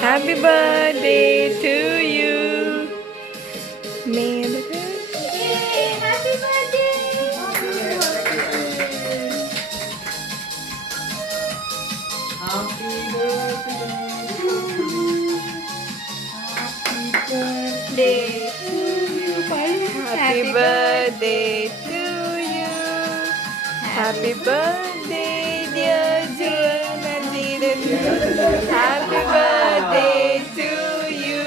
Happy birthday to you. May the happy birthday. Happy birthday to you. Happy birthday, dear June and Jaden. Happy birthday to you.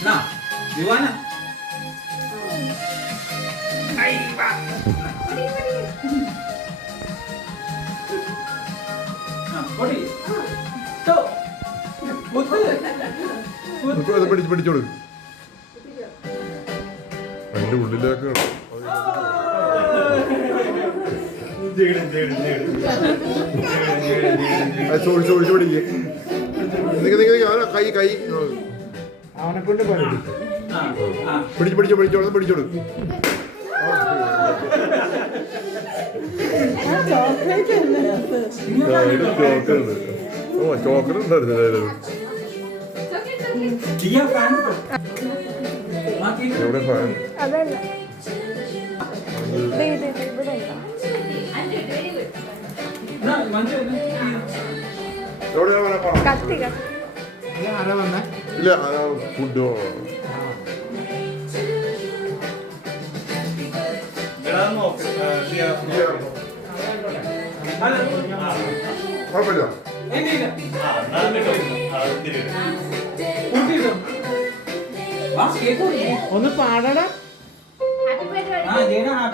Nah, di mana? പിടിച്ചോളൂ അതിന്റെ ഉള്ളിലേക്ക് ചോദിച്ചു പിടിക്കുക കൈ കൈ അവനെ കൊണ്ട് പിടിച്ചോളൂ പിടിച്ചോളൂ choker ഉണ്ടായിരുന്നു എവിടെ ഫാൻ ഇല്ല ഫുഡോ കുഴപ്പമില്ല ഒന്ന് പാടടാ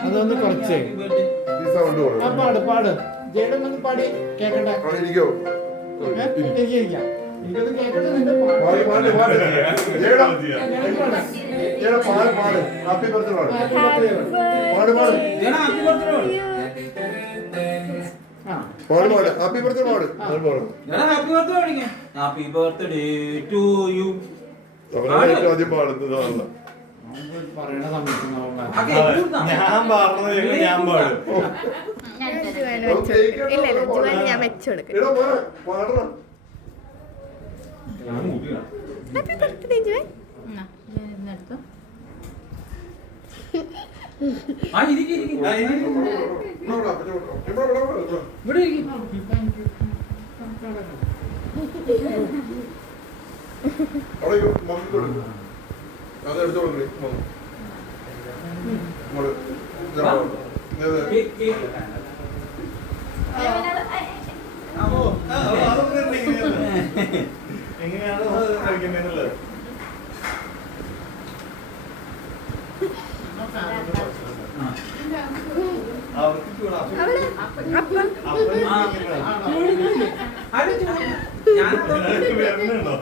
അതൊന്ന് കുറച്ച് പാട് പാട് ജേടൻ ഒന്ന് പാടി കേക്കട്ടെ എനിക്കിരിക്കാം എനിക്കൊന്ന് കേക്കട്ടെ നിന്റെ happy birthday happy birthday happy birthday to you ആദ്യം പാടുന്നതാണ് പറയണ സമയത്ത് ഞാൻ പറഞ്ഞു ഞാൻ പാടും ഞാൻ വെച്ചോടുക്കും. Happy birthday Juan. അതെടുത്തു എങ്ങനെയാണ് കഴിക്കുന്നതിനുള്ളത് വരുന്നുണ്ടോ